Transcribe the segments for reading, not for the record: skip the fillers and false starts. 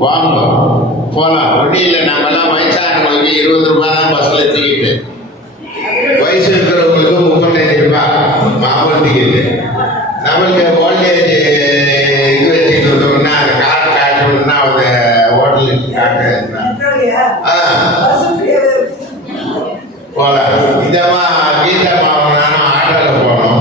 வாங்க போகலாம். ஒன்றும் இல்லை, நம்மலாம் வயசானவங்களுக்கு 20 ரூபாய் தான் பஸ்ஸில் டிக்கெட்டு. வயசு இருக்கிறவங்களுக்கு 35 ரூபாய் மாமூல் டிக்கெட்டு. நம்மளுக்கு ஓல்டேஜ் இது வச்சுட்டு வந்தோம்னா அந்த கார்டு காட்டணும்னா அந்த ஹோட்டலுக்கு காட்டு போகலாம். இதமா கீதா மாவனாலும் ஆட்டோவில் போனோம்.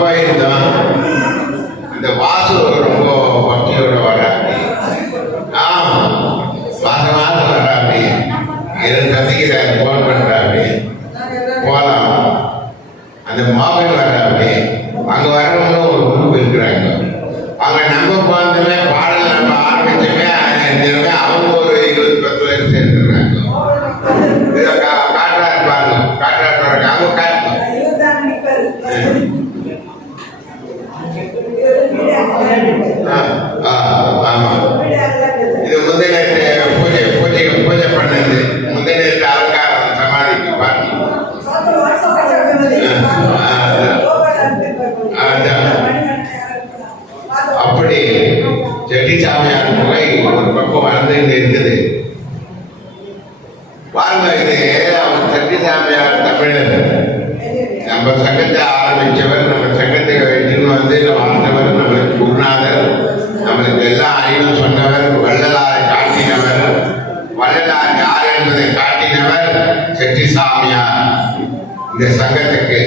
போயிருந்தோம். இந்த வாசு ரொம்ப பக்தியோட வராப்பி. மாதம் மாதம் வராப்பி. எனக்கு கத்திக்கிறாரு, ஃபோன் பண்ணுறாப்பி. போகலாம். அந்த மோகன் வர்றாப்பி. அங்கே வரவங்களும் ஒரு குரூப் இருக்கிறாங்க. அங்கே நம்ம போனதுமே பாடல் நம்ம ஆரம்பிச்சோமே அவங்க ஒரு 20-10 பேர் சேர்ந்துடுறாங்க. இதை காட்டுறாரு பாருங்க, காட்டுறாரு பாருங்க, அவங்க காட்டணும். ஆமா, இது முந்தின பூஜை பண்ணது, முந்தின அலங்காரம் சமாதிக்கு பாருங்க. அப்படி செட்டிச்சாமியார் முறை ஒரு பக்கம் வளர்ந்துட்டு இருக்குது பாருங்க. இது அவர் செட்டிச்சாமியார் தமிழர். நம்ம சங்கத்தை ஆரம்பித்தவர், நம்ம சங்கத்தை எடுத்துன்னு வந்து வாழ்ந்தவர், நம்மளுக்கு குருநாதர், நம்மளுக்கு எல்லா அறிவும் சொன்னவர், வள்ளலாரை காட்டினவர், வள்ளலார் யார் என்பதை காட்டினவர் செட்டிசாமியார். இந்த சங்கத்துக்கு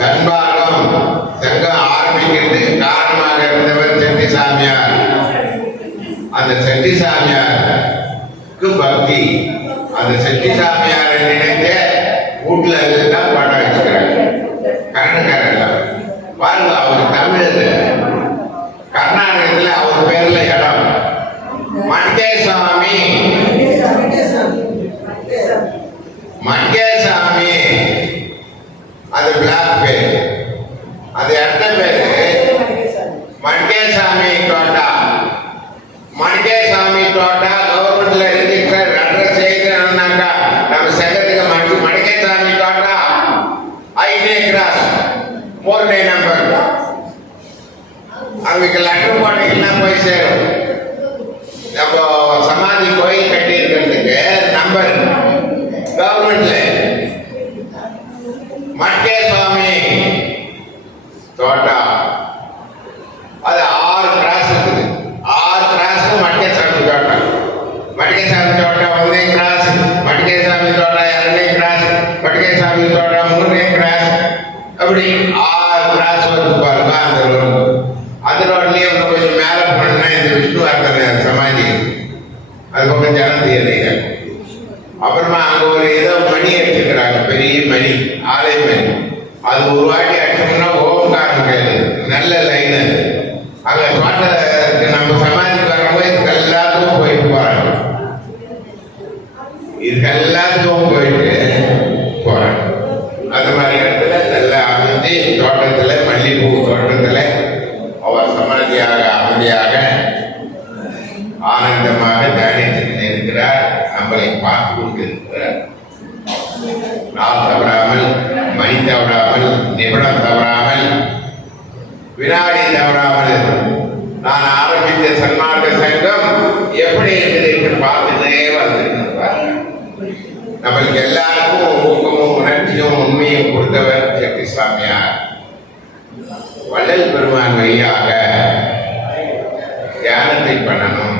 தன்பாகம் சங்கம் ஆரம்பிக்கிறதுக்கு காரணமாக இருந்தவர் செட்டிசாமியார். அந்த செட்டிசாமியாருக்கு பக்தி, அந்த செட்டிசாமியாரை நினைத்து வீட்டில் எல்லாம் பாடம் வச்சுக்கிறாங்க. கர்நாடகாவில் பாருங்க, அவர் தமிழ், கர்நாடகத்தில் அவர் பேர்ல இடம் மண்டேசாமி. மண்டேசாமி அது பிளாக் பேர். அது அடுத்த பேரு மண்டேசாமி தோட்டா. மண்டேசாமி தோட்டா கவர்மெண்ட்ல ரிஜிஸ்டர் அட்ரஸ் செய்யணும்னாக்கா நம்ம சங்கத்துக்கு மண்டேசாமி தோட்டா ஐடிஏ கிராஸ் 4 நம்பர். அவங்களுக்கு லெட்டர் போனீங்கன்னா போய் சேரும். நம்ம சமாதி கோயில் கட்டி இருக்கிறதுக்கு நம்பர் கவர்மெண்ட்ல மண்டேசாமி தோட்டா. அது 6 கிராஸ் இருக்குது. 6 கிராஸ் மண்டேசாமி தோட்டா. மண்டேசாமி தோட்டா 1 கிராஸ், மண்டேசாமி தோட்டா 2 கிராஸ், மண்டேசாமி தோட்டா 3 கிராஸ். அப்படி 6 கிராஸ் வருது பாருங்க அந்த ரோடு. அந்த ரோட்லயே கொஞ்சம் மேலே போனா இந்த விஷ்ணுவர்தன் சமாதி, அது பக்கம் ஜனந்தி இல்லைங்க. அப்புறமா அங்க ஒரு ஏதோ மணி அடிச்சுக்கிறாங்க, பெரிய மணி, ஆலை மணி. அது ஒரு வாட்டி அடிச்சோம்னா ஓம்காரம் கேது, நல்ல லைன். அங்க தோட்டத்துக்கு நம்ம சமாதிக்கு வரவங்க இதுக்கு எல்லாத்துக்கும் போயிட்டு போறாங்க. இதுக்கு எல்லாத்துக்கும் போயிட்டு போறாங்க. அந்த மாதிரி இடத்துல நல்லா அமைந்து தோட்டத்துல, மல்லிகைப்பூ தோட்டத்துல அவர் சமாதியாக அமைதியாக ஆனந்தமாக தியானித்து இருக்கிறார். நம்மளை பார்த்து கொண்டு இருக்கிறார். நாள் தவறாமல், மணி தவறாமல், நிமிடம் தவறாமல், வினாடி தவறாமல் நான் ஆரம்பித்த சன்மார்க்க சங்கம் எப்படி இருக்குது என்று பார்த்துட்டே வந்திருக்கிறார். நம்மளுக்கு எல்லாருக்கும் ஊக்கமும் உணர்ச்சியும் உண்மையும் கொடுத்தவர் செட்டிசாமியார். வள்ளல் பெருமான் வழியாக தியானத்தை பண்ணணும்.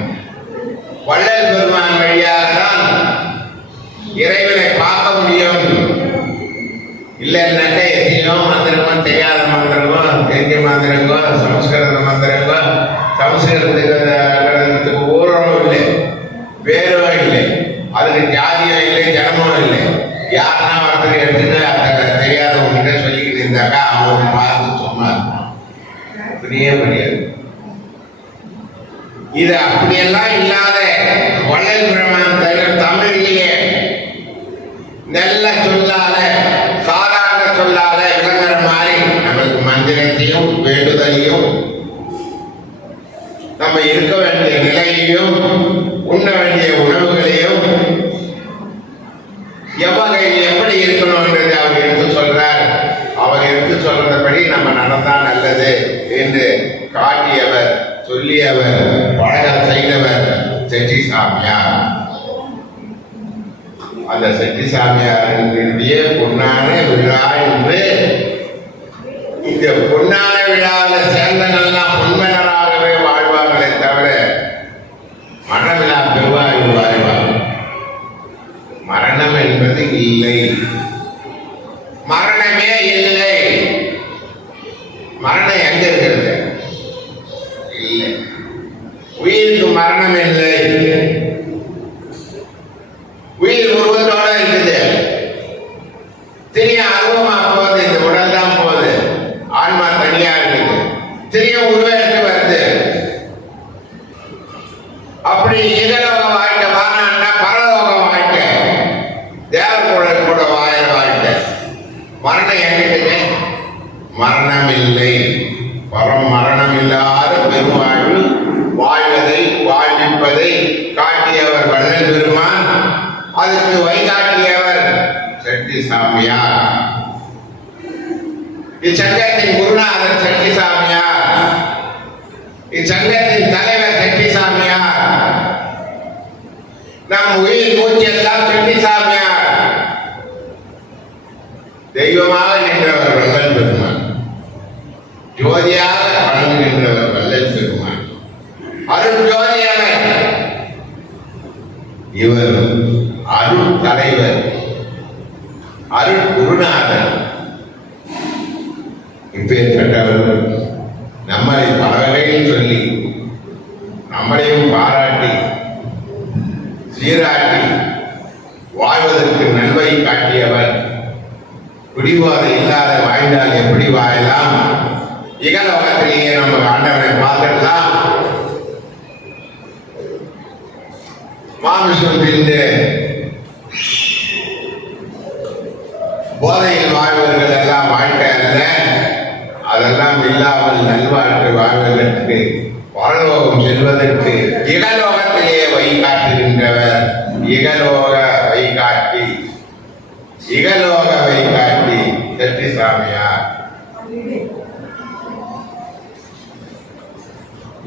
வள்ளல் பெருமான் வழியாக தான் இறைவனை பார்க்க முடியும். இல்லைன்னாக்கா எத்தனையோ மந்திரமோ, தெரியாத மந்திரமோ, தெரிஞ்ச மந்திரங்கோ, சமஸ்கிருத மந்திரங்கோ, சமஸ்கிருதத்துக்கு ஊரமும் இல்லை, பேரும் இல்லை, அதுக்கு ஜாதியும் இல்லை, ஜனமும் இல்லை. யாருன்னா ஒருத்தர் எடுத்துட்டு அந்த தெரியாதவங்கிட்ட சொல்லிக்கிட்டு இருந்தாக்கா அவங்க பார்த்து சும்மா புரிய முடியாது. இது அப்படியெல்லாம் இல்லாத வள்ளல் பெருமான் தமிழிலேயே நல்ல சொல்லால, சாதாரண சொல்லால விளங்குற மாதிரி நம்மளுக்கு மந்திரத்தையும் வேண்டுதலையும், நம்ம இருக்க வேண்டிய நிலையையும், உண்ண வேண்டிய உணவுகளையும் எவ்வகையில் எப்படி இருக்கணும் என்றதை அவர் எடுத்து சொல்றார். அவர் மனம்தான் நல்லது என்று காட்டியவர், சொல்லியவர், பழகம் செய்தவர் செட்டி சாமியார். அந்த செட்டி சாமியாருடைய பொன்னான விழா என்று இந்த பொன்னான விழாவில் சேர்ந்தவர்கள்லாம் பொன்மனராகவே வாழ்வார்களே தவிர மரணவிழா பெருவாழ்வு வாழ்வார்கள். மரணம் என்பது இல்லை, மரணமே இல்லை. மரணம் எங்க இருக்கிறது? இல்லை. உயிருக்கு மரணம் இல்லை. உயிர் உருவத்தோட இருக்குது. திரிய அருவமா போகுது, இந்த உடல் தான் போகுது, ஆன்மா தனியா இருக்குது. திரிய உருவம் எடுத்து வருது. அப்படி இதலோக வாழ்க்கை வாழான்னா பரலோக வாழ்க்கை, தேவ கூட வாழ வாழ்க்கை. மரணம் எங்கிட்டே? மரணம் இல்லை. பரம் மரணம் இல்லாத பெருவாழ்வு வாழ்வதை வாழ்விப்பதை காட்டியவர் வள்ளல் பெருமான். அதுக்கு வழிகாட்டியவர் செட்டி சாமியார். இச்சங்கத்தின் குருநாதர் செட்டி சாமியார். இச்சங்கத்தின் தலைவர் செட்டி சாமியார். நம் உயிர் மூச்சு எல்லாம் செட்டி சாமியார். தெய்வமாக நின்றவர் வள்ளல் பெருமான். ஜோதியாக வழங்குகின்றவர் வள்ளல் பெருமான். அருள் ஜோதியவர். இவர் அருள் தலைவர், அருள் குருநாதர். இப்பேற்பட்டவர்கள் நம்மளை பல வகையில் சொல்லி நம்மளையும் பாராட்டி சீராட்டி வாழ்வதற்கு நன்மை காட்டியவர். குடிபோதை இல்லாத வாழ்ந்தால் எப்படி வாழலாம்? இகலோகத்திலேயே நம்ம ஆண்டவரை பார்த்துடலாம். மாமிசம் தின்று போதையில் வாழ்வர்கள் எல்லாம் வாழ்க்கை அல்ல. அதெல்லாம் இல்லாமல் நல்வாழ்க்கை வாழ்வதற்கு, பரலோகம் செல்வதற்கு இகலோகத்திலேயே வழிகாட்டுகின்றவர். இகலோக வழிகாட்டி, இகலோக வழிகாட்டி செட்டி சாமியார்.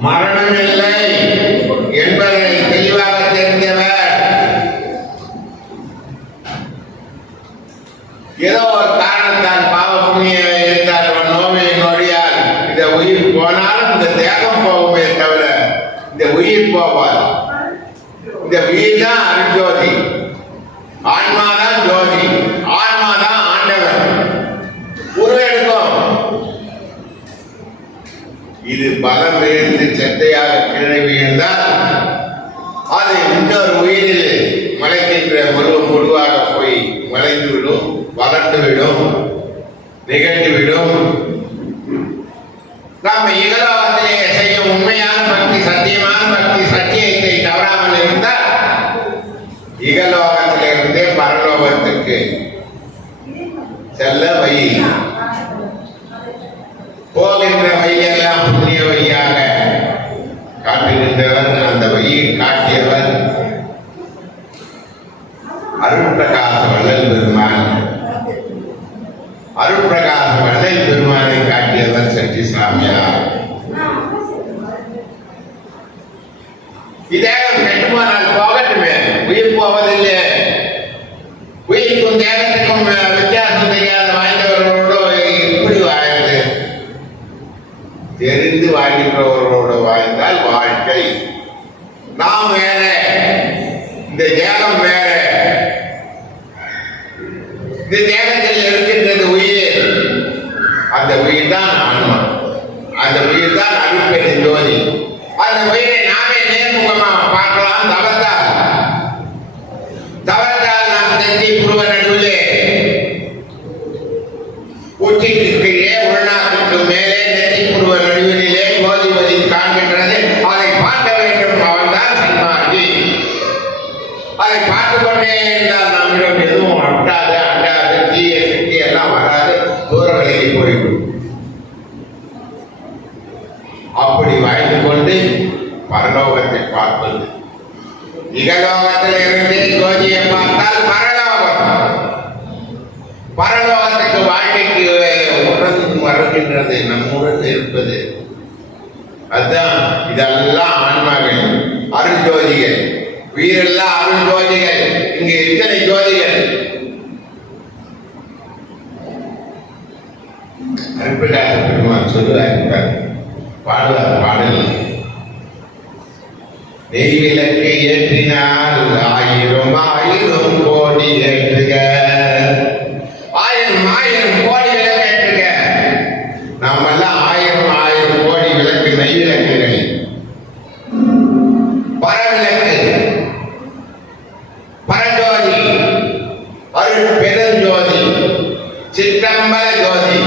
மரணம் இல்லை என்பதை தெளிவாக தெரிந்தவர். ஏதோ ஒரு காரணத்தால் பாவ புண்ணிய இருந்தால் நோவை நொடியால் இந்த உயிர் போனாலும் இந்த தேகம் போகுமே தவிர இந்த உயிர் போவார். இந்த உயிர் தான் அருஜோதி, ஆன்மாதான் ஜோதி, ஆன்மாதான் ஆண்டவர். உருவெடுக்கும். இது பலம் இருந்து செத்தையாக கீழே விழுந்தால் அது இன்னொரு உயிரில் மலைக்கின்ற உருவம் பொதுவாக போய் மலைந்துவிடும், வளர்ந்துவிடும், நிகழ்ந்துவிடும். நாம் இகலோகத்திலே செய்யும் உண்மையான பக்தி, சத்தியமான பக்தி, சத்தியத்தை தவறாமல் இருந்தால் இகலோகத்திலிருந்தே பரலோகத்துக்கு செல்ல வழி. போகின்ற வழியெல்லாம் புண்ணிய வழியாக காட்டுகின்றவர். அந்த வழியை காட்டியவர் அருட்பிரகாச வள்ளல் பெருமான். அருட்பிரகாச வள்ளல் பெருமானை காட்டியவர் செட்டி சாமியார். இதேகம் கட்டுமானால் போகட்டுமே, உயிர் போவதில்லை. உயிருக்கும் தேகத்துக்கும் வித்தியாசம் தெரியாத வாய்ந்தவர்களோடு எப்படி வாழ்ந்து தெரிந்து வாழ்கின்றவர்களோடு வாழ்ந்தால் வாழ்க்கை. நாம் வேற, இந்த தேகம் வேற. இந்த தேகத்தில் இருக்கின்றது உயிர். அந்த உயிர் தான் ஆன்மா. அந்த உயிர் தான் அருட்பெரு ஜோதி. அந்த உயிரை நாமே நேர்முகமா பார்க்கலாம். தவத்தால் நாம் நெற்றி புருவ நடுவிலே, உச்சிக்கு கீழே, உள்நாட்டுக்கு மேலே, நெற்றி புருவ நடுவிலே ஜோதிபதி காண்கின்றது. அதை பார்க்க வேண்டும். அவன் தான் சன்மார்க்கி. அதை பார்த்து கொண்டே இருந்தால் நம்மிடம் எதுவும் அட்டாது, தீய சக்தி எல்லாம் வராது, தூர விலகி போய்விடும். அப்படி வாழ்ந்து கொண்டு பரலோகத்தை பார்ப்பது. இகலோகத்தில் இருந்து ஜோதியை பார்த்தால் பரலோகம். பரலோகத்துக்கு வாழ்க்கைக்கு உடன் வருகின்ற வருகின்றது நம்முடன் இருப்பது. அதுதான் இதெல்லாம் ஆன்மாவில் அருள் ஜோதிகள், உயிரெல்லாம் அருள் ஜோதிகள். இங்கே இத்தனை ஜோதிகள் அருட்பிரகாச பெருமான் சொல்லுவார், பாடுவார் பாடல். நெய் விளக்கு ஏற்றினால் ஆயிரம் ஆயிரம் கோடி ஏற்றுக, ஆயிரம் ஆயிரம் கோடி விளக்கு ஏற்றுக. நாமெல்லாம் ஆயிரம் ஆயிரம் கோடி விளக்கு, நெய் விளக்குகள், பரவிளக்கு, பரஜோதி, அருள் பெருஞ்சோதி, சிற்றம்பல ஜோதி.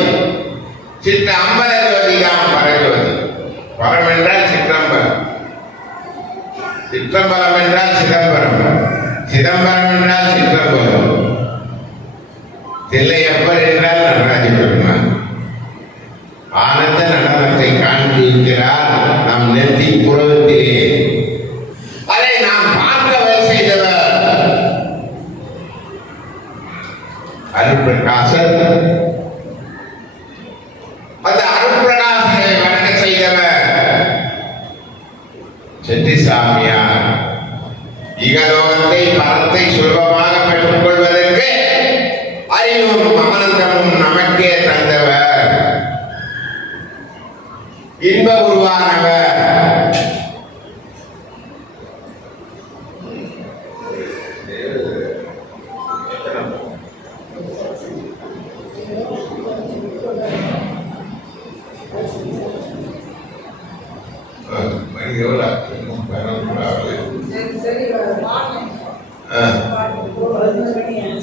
சித்த அம்பல ஜோதி தான் பரஜோதி. பரம் என்றால் சிற்றம்பலம், சிற்றம்பலம் என்றால் சிதம்பரம், சிதம்பரம் என்றால் சிற்றம்பலம், தில்லையப்பர் என்றால் நடராஜ பெருமான். ஆனந்த நடனத்தை காண்பிக்கிறார் நம் நெத்தி புறத்திலே. அதை நாம் பார்க்கவே செய்தவர் அருட்பிரகாசர். அந்த அருட்பிரகாசரை வணங்க செய்தவர் செட்டி சாமியார். இகலோகத்தை பரத்தை சுலபமாக பெற்றுக் கொள்வதற்கு அறிவும் ஆனந்தமும் நமக்கே தந்தவர், இன்ப உருவானவர்.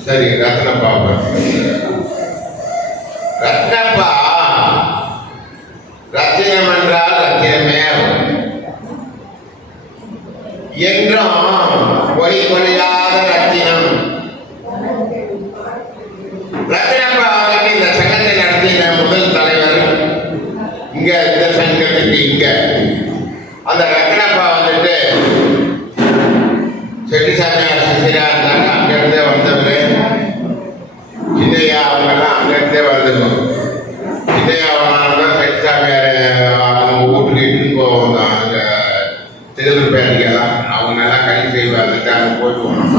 சரி, ரத்னப்பா ரத்னப்பா ரத்தினம் என்றால் ரத்தினமே என்றும் ஒளி கொலையாத ரத்தினம். ரத்தினப்பா அவருக்கு இந்த சங்கத்தை நடத்தின முதல் தலைவர். இங்க இந்த சங்கத்துக்கு இங்க அந்த ரத்னப்பா வந்துட்டு செட்டிசாமியார் சிசிரா இருந்தாங்க, அங்கிருந்தே வந்தவர். சின்னையா அவங்கெல்லாம் அங்கிருந்தே வந்துடும். சின்னையா அவங்க செட்டிசாமியார் அவங்க வீட்டுக்கு இட்டுன்னு போவாங்க. அங்கே திருவள்ளூர் பேருக்கெல்லாம் அவங்க எல்லாம் கை செய்வாங்க. அங்கே போயிட்டு போனோம்,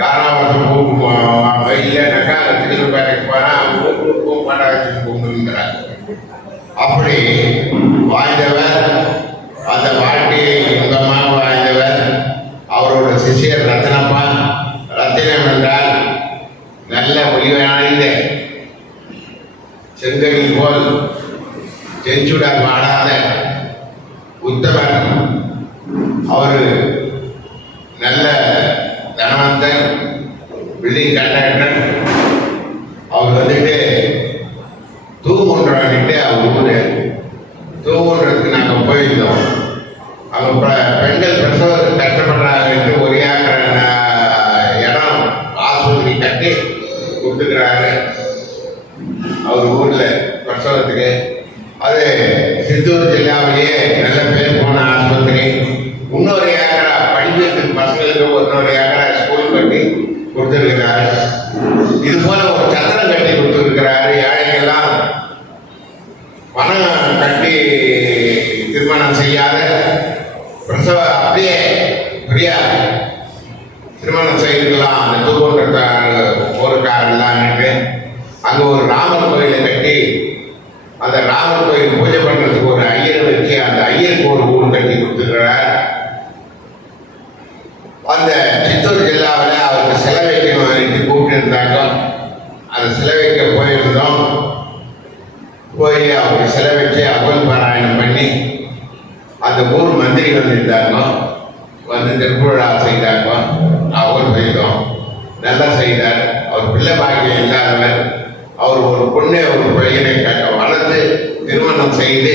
யாராவது வருஷம் கூப்பிட்டு போவாங்க. இல்லைன்னாக்கா அந்த திருவள்ளூர் பேருக்கு போனால் அவங்க வீட்டுக்கு மாட்டாச்சு கூப்பிட்டுங்கிறாங்க. அப்படி வாழ்ந்தவர், அந்த வாழ்க்கையை இன்பமாக வாழ்ந்தவர் அவரோட சிஷியர் ரத்னப்பா. ரத்தினம் என்றால் நல்ல ஒளிவாய்ந்த செங்கலில் போல் செஞ்சுடர் வாடாத உத்தமர். அவர் நல்ல தனவந்தன், விதி கண்டகன். அவர் வந்துட்டு தூங்குன்றான்ட்டு அவர் ஊரு தூங்குன்றதுக்கு நாங்கள் போயிருந்தோம். அவங்க பெண்கள் பிரசவத்துக்கு கஷ்டப்படுறாங்கன்ட்டு ஒரு ஏக்கர் இடம் ஆஸ்பத்திரி கட்டி கொடுத்துக்கிறாரு அவர் ஊரில் பிரசவத்துக்கு. அது சித்தூர் ஜில்லாவிலேயே நல்ல பேர் போன ஆஸ்பத்திரி. இன்னொரு ஏக்கரா படிக்கிறதுக்கு பசங்களுக்கு இன்னொரு ஏக்கரா ஸ்கூல் கட்டி கொடுத்துருக்கிறாரு. இது போல ஒரு சத்திரம் கட்டி கொடுத்துருக்கிறாரு. ஏழைகள்லாம் பணம் கட்டி திருமணம் செய்யாத பிரசவ அப்படியே ஃப்ரீயா திருமணம் செய்துக்கலாம் அந்த தூக்கொண்ட போருக்காரெல்லாம்னுட்டு அங்கே ஒரு ராமர் கோயிலை கட்டி அந்த ராமர் கோயில் பூஜை பண்ணுறதுக்கு ஒரு ஐயரை வச்சு அந்த ஐயருக்கு ஒரு ஊர் கட்டி கொடுத்துருக்கிறார். அந்த சித்தூர் ஜில்லாவில் அவருக்கு சிலை வைக்கணும் கூப்பிட்டு இருந்தாங்க. அந்த சிலை வைக்க போயிருந்தோம். போய் அவருக்கு சிலை வச்சு அகல் பாராயணம் பண்ணி அந்த ஊர் மந்திரி வந்திருந்தாங்க. வந்து திருப்புழா செய்தாங்க. அவர் போயிருந்தோம். நல்லா செய்தார். அவர் பிள்ளை பாக்கியம் இல்லாதவர். அவர் ஒரு பொண்ணை ஒரு பையனை வளர்த்து திருமணம் செய்து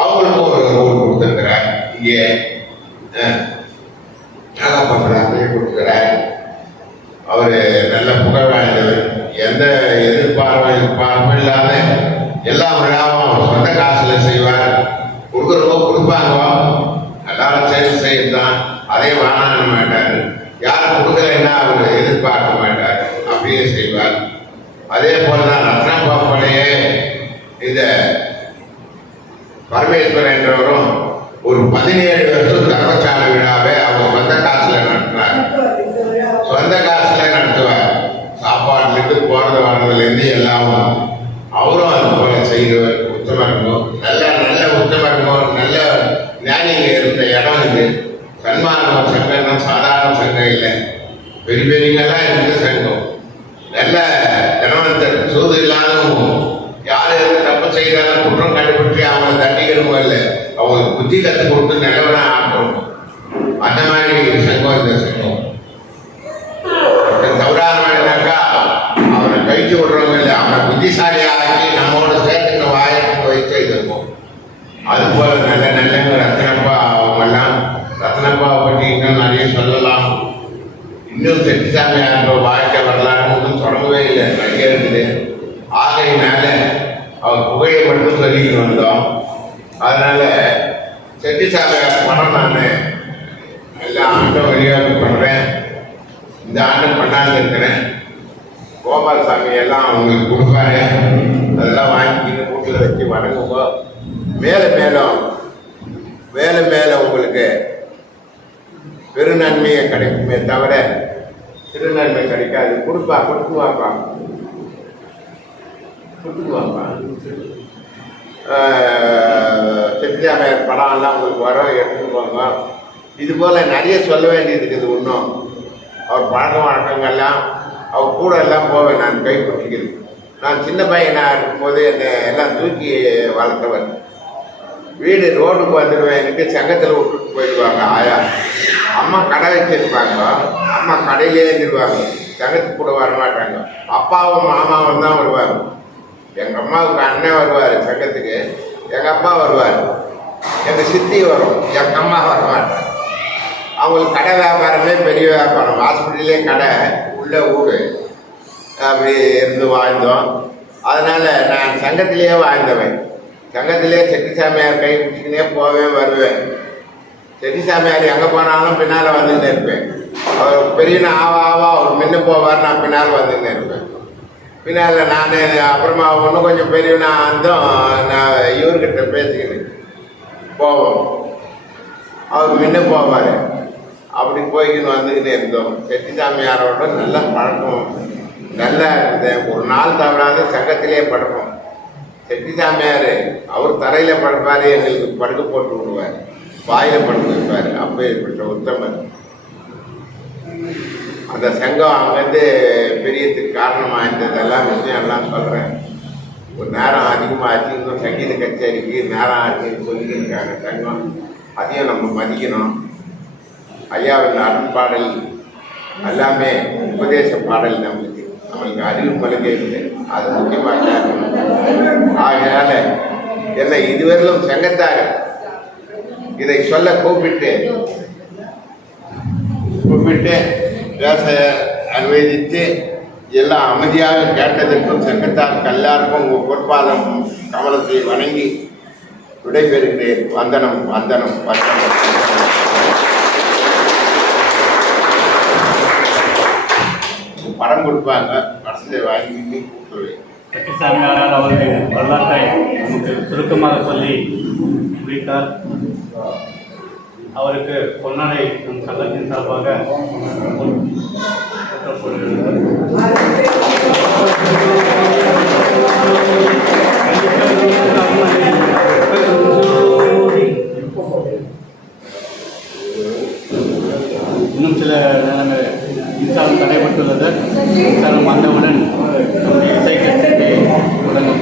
அவங்களுக்கும் ஒரு ஊர் கொடுத்துருக்கிறார். இங்கே நாகப்பட்டினத்திலே கொடுத்துக்கிறார். அவர் நல்ல புகழ் வாய்ந்தவர். எந்த எதிர்பார்ப்பும் இல்லாத எல்லா விழாவும் சொந்த காசுல செய்வார். கொடுக்குறவோ கொடுப்பாங்க, எல்லாரும் சேர்ந்து செய்யத்தான். அதே வாழ மாட்டார். யார் கொடுக்கலைன்னா அவர் எதிர்பார்க்க மாட்டார், அப்படியே செய்வார். அதே போலதான் ரத்னப்பா போலயே பரமேஸ்வரன் என்றவரும் ஒரு 17 வருஷம் தர்மசாலை விழாவை அவர் சொந்த காசுல நடத்தினார். சொந்த காசுல நடத்துவார். சாப்பாடுலேருந்து போறது வர்றதுலேருந்து எல்லாம் அவரும் அது போல செய்கிறவர். உத்தமருங்கம் நல்ல நல்ல உத்தமருங்கம் நல்ல ஞானிங்க இருந்த இடம் இது. சன்மானம் சங்கம்னா சாதாரண சங்கம் இல்லை, பெரிய பெரியங்கெல்லாம் இருந்த சங்கம். நல்ல தனவந்தர் சூது இல்லாதவங்க யார் எது தப்பு செய்தாலும் குற்றம் கண்டுபிடிச்சு அவங்களை தண்டிக்கணுமோ இல்லை, அவங்களுக்கு புத்தி கற்றுக் கொடுத்து நிலவரம் ஆகணும். அந்த மாதிரி சங்கம் இந்த சங்கம். தவறான வேண்டாக்கா அவனை கழிச்சு விடுறவங்க இல்லை, அவனை புத்திசாலியாக்கி நம்மோட சேர்த்து வாயத்துக்கு வைத்து இருக்கும். அதுபோல நல்ல நல்லவங்க ரத்னப்பா அவங்கெல்லாம். ரத்னப்பாவை பற்றி இன்னும் நிறைய சொல்லலாம். இன்னும் செட்டிசாமியார் வாழ்க்கை வரலாறுன்னு ஒன்றும் தொடங்கவே இல்லை, நிறைய இருக்குது. ஆகையினால அவர் புகையை மட்டும் சொல்லிக்கிட்டு வந்தோம். அதனால செட்டிசாமியார் படம் நான் எல்லா ஆண்டும் வழியாக பண்ணுறேன். இந்த ஆண்டும் பண்ணாமல் இருக்கிறேன். கோபாலசாமி எல்லாம் அவங்களுக்கு கொடுப்பாரு. அதெல்லாம் வாங்கிக்கிட்டு வீட்டில் வச்சு வணங்குங்க. மேலே மேலே உங்களுக்கு பெருநன்மையை கிடைக்குமே தவிர திருநன்மை கிடைக்காது. கொடுத்துவாப்பா. செட்டிசாமியார் படம்லாம் உங்களுக்கு வரும், எடுத்துட்டு போங்க. இது போல் நிறைய சொல்ல வேண்டியது இருக்குது. இன்னும் அவர் பழக்க வழக்கங்கள்லாம் அவர் கூட எல்லாம் போவேன். நான் கை பிடிக்கிறது. நான் சின்ன பையனாக இருக்கும்போது என்னை எல்லாம் தூக்கி வளர்த்தவர். வீடு ரோடுக்கு வந்துடுவேன். எனக்கு சங்கத்தில் விட்டுட்டு போயிடுவாங்க ஆயா. அம்மா கடை வச்சிருப்பாங்க. அம்மா கடையிலே இருந்துருவாங்க, சங்கத்துக்கு கூட வரமாட்டாங்க. அப்பாவும் மாமாவும் தான் வருவாங்க. எங்கள் அம்மாவுக்கு அண்ணன் வருவார் சங்கத்துக்கு, எங்கள் அப்பா வருவார், எங்கள் சித்தி வரும், எங்கள் அம்மா வரமாட்டாங்க. அவங்களுக்கு கடை வியாபாரமே பெரிய வியாபாரம். ஹாஸ்பிட்டலே கடை, உள்ள ஊர், அப்படி இருந்து வாழ்ந்தோம். அதனால் நான் சங்கத்திலேயே வாழ்ந்தவன். சங்கத்திலே செட்டிசாமியார் கை பிடிச்சிக்கினே போவேன் வருவேன். செட்டிசாமியார் எங்கே போனாலும் பின்னால் வந்துன்னு இருப்பேன். அவர் பெரிய ஆவா அவர் முன்ன போவார், நான் பின்னால் வந்துன்னு இருப்பேன். பின்னால் நான் அப்புறமா இன்னும் கொஞ்சம் பெரியவனா இருந்தும் நான் இவர்கிட்ட பேசிக்கினேன் போவோம். அவர் முன்ன போவார். அப்படி போய்க்கின்னு வந்துக்கிட்டே இருந்தோம். செட்டிசாமியாரோட நல்ல பழக்கம் நல்லா இருந்தேன். ஒரு நாள் தவறாத சங்கத்திலே படுப்போம். செட்டிசாமியார் அவர் தரையில் படுப்பார், எங்களுக்கு படுக்க போட்டு விடுவார், வாயில் படுக்க வைப்பார். அப்பேற்பட்ட உத்தமர். அந்த சங்கம் அங்கேருந்து பெரியத்துக்கு காரணமாக இருந்ததெல்லாம் விஷயம்லாம் சொல்கிறேன். ஒரு நேரம் அதிகமாக ஆச்சு, இன்னும் சங்கீத கச்சேரிக்கு நேரம் ஆச்சுன்னு சொல்லியிருக்காங்க சங்கம். அதையும் நம்ம மதிக்கணும். ஐயாவின் அருண்பாடல் எல்லாமே உபதேச பாடல். நம்மளுக்கு அறிவு பழகை இல்லை, அது முக்கியமாக கேட்கணும். ஆகையால என்னை இதுவரையிலும் சங்கத்தார் இதை சொல்ல கூப்பிட்டு பேச அனுமதித்து எல்லாம் அமைதியாக கேட்டதற்கும் சங்கத்தார் எல்லாருக்கும் உங்கள் பொற்பாதம் கமலத்தை வணங்கி விடைபெறுகிறேன். வந்தனம் வந்தனம் வந்தனம். படம் கொடுப்பாங்க, படத்தை வாங்கி கூப்பிடுவேன். செட்டிசாமியார் அவர்கள் வரலாற்றை நமக்கு சுருக்கமாக சொல்லி முடித்தார். அவருக்கு பொன்னாடை நம் சங்கத்தின் சார்பாக இன்னும் சில நேரங்கள் மின்சாரம் தடைப்பட்டுள்ளது. மின்சாரம் வந்தவுடன் நம்முடைய இசை கச்சேரி தொடங்கும்.